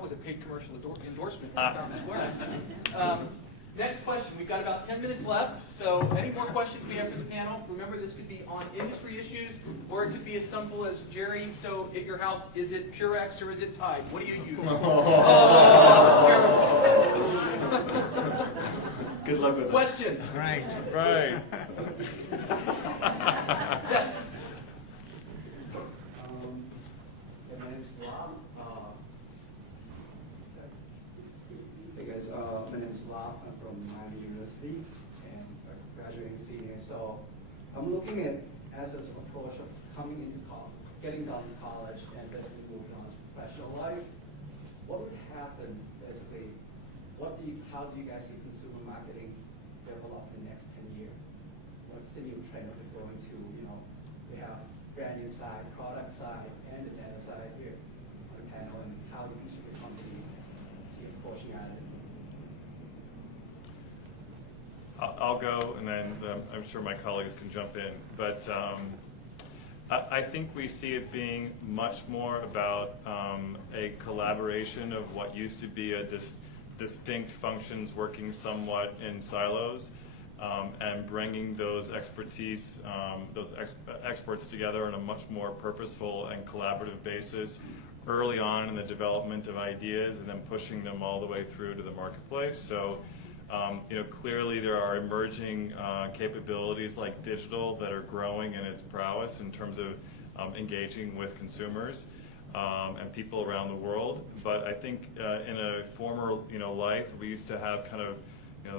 That was a paid commercial endorsement. Next question. We've got about 10 minutes left. So any more questions we have for the panel? Remember, this could be on industry issues, or it could be as simple as, Jerry, so at your house, is it Purex or is it Tide? What do you use? Good luck with questions. Right. Right. Yes. My name is Lam. Hey guys, my name is Lam. I'm from Miami University and a graduating senior. So I'm looking at as an approach of coming into college, getting done in college, and basically moving on to professional life. What would happen basically? How do you guys see consumer marketing develop in the next 10 years? What's the new trend of it going to? We have brand new side, product side, and the data side here on the panel, and how do each of the company see it pushing at it? I'll go, and then I'm sure my colleagues can jump in. But I think we see it being much more about a collaboration of what used to be a distinct functions working somewhat in silos, and bringing those expertise, experts together on a much more purposeful and collaborative basis early on in the development of ideas, and then pushing them all the way through to the marketplace. So, clearly there are emerging capabilities like digital that are growing in its prowess in terms of engaging with consumers and people around the world. But I think in a former life, we used to have kind of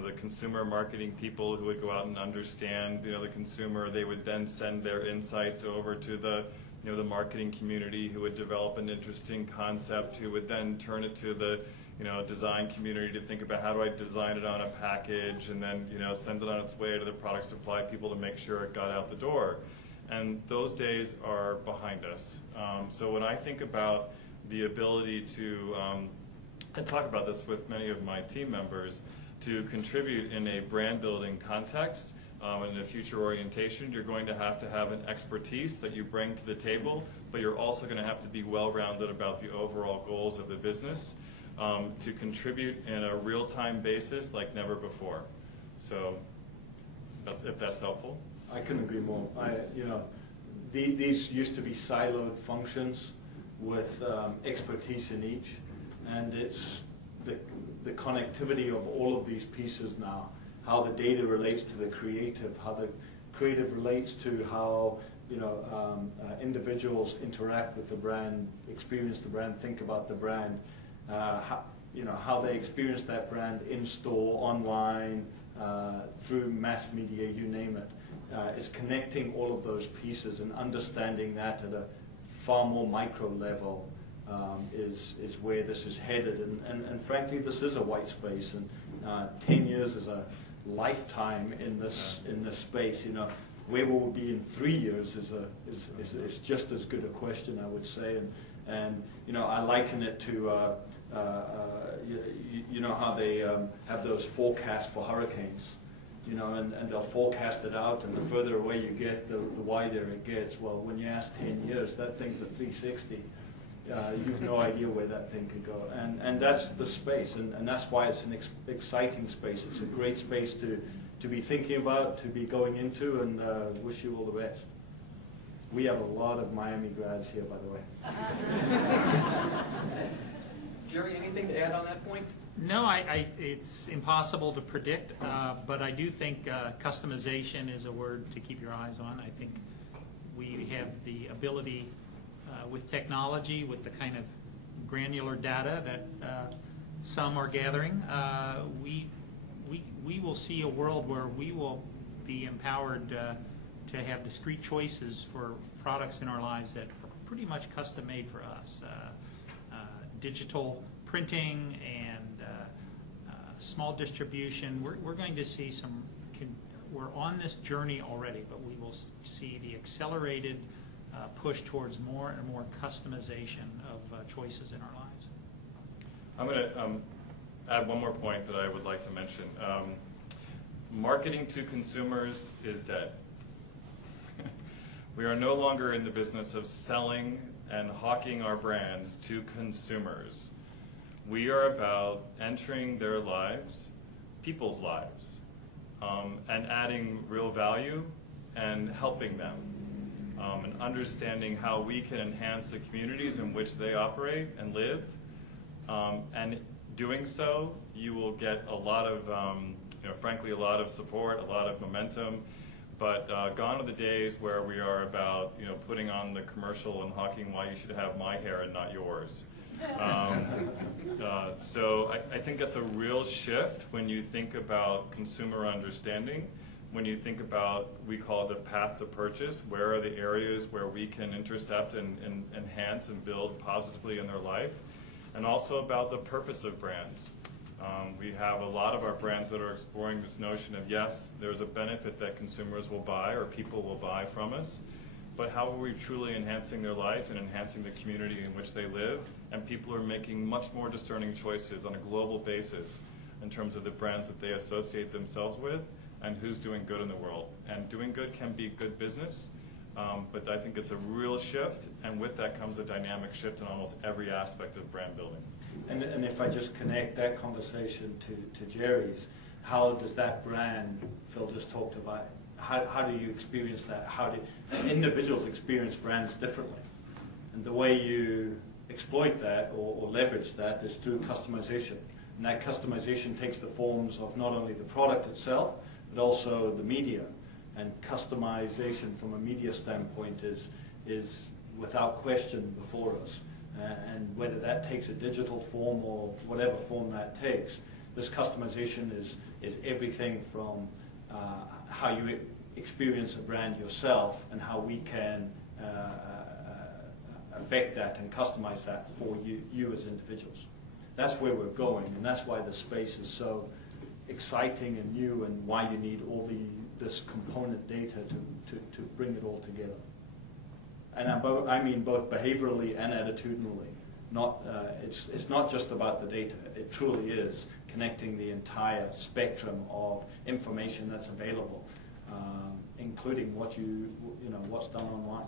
the consumer marketing people who would go out and understand the consumer. They would then send their insights over to the the marketing community, who would develop an interesting concept, who would then turn it to the design community to think about how do I design it on a package, and then send it on its way to the product supply people to make sure it got out the door. And those days are behind us. So when I think about the ability to, and talk about this with many of my team members, to contribute in a brand building context, in a future orientation, you're going to have an expertise that you bring to the table, but you're also going to have to be well-rounded about the overall goals of the business, to contribute in a real-time basis like never before. So if that's helpful. I couldn't agree more. These used to be siloed functions with expertise in each, and it's the connectivity of all of these pieces now, how the data relates to the creative, how the creative relates to how individuals interact with the brand, experience the brand, think about the brand, how they experience that brand in store, online, through mass media, you name it. It's connecting all of those pieces and understanding that at a far more micro level is where this is headed. And frankly, this is a white space, and 10 years is a lifetime in this space. Where will we be in 3 years is just as good a question, I would say. And I liken it to how they have those forecasts for hurricanes. And they'll forecast it out, and the further away you get, the wider it gets. Well, when you ask 10 years, that thing's at 360. You have no idea where that thing could go. And that's the space, and that's why it's an exciting space. It's a great space to be thinking about, to be going into, and wish you all the best. We have a lot of Miami grads here, by the way. Jerry, anything to add on that point? No, it's impossible to predict, but I do think customization is a word to keep your eyes on. I think we have the ability with technology, with the kind of granular data that some are gathering, we will see a world where we will be empowered to have discrete choices for products in our lives that are pretty much custom made for us. Digital printing and small distribution, we're going to see we're on this journey already, but we will see the accelerated push towards more and more customization of choices in our lives. I'm going to add one more point that I would like to mention. Marketing to consumers is dead. We are no longer in the business of selling and hawking our brands to consumers. We are about entering their lives, people's lives, and adding real value and helping them, and understanding how we can enhance the communities in which they operate and live. And doing so, you will get a lot of, frankly, a lot of support, a lot of momentum. But gone are the days where we are about, putting on the commercial and hawking why you should have my hair and not yours. So I think that's a real shift when you think about consumer understanding, when you think about, we call it the path to purchase, where are the areas where we can intercept and enhance and build positively in their life, and also about the purpose of brands. We have a lot of our brands that are exploring this notion of, yes, there's a benefit that consumers will buy or people will buy from us, but how are we truly enhancing their life and enhancing the community in which they live? And people are making much more discerning choices on a global basis in terms of the brands that they associate themselves with and who's doing good in the world. And doing good can be good business, but I think it's a real shift, and with that comes a dynamic shift in almost every aspect of brand building. And if I just connect that conversation to Jerry's, how does that brand, Phil just talked about, how do you experience that? How do individuals experience brands differently? And the way you exploit that or leverage that is through customization. And that customization takes the forms of not only the product itself, but also the media. And customization from a media standpoint is without question before us. And whether that takes a digital form or whatever form that takes, this customization is everything from how you experience a brand yourself and how we can affect that and customize that for you as individuals. That's where we're going, and that's why the space is so exciting and new, and why you need all this component data to bring it all together. And I mean both behaviorally and attitudinally. It's not just about the data. It truly is connecting the entire spectrum of information that's available, including what's done online.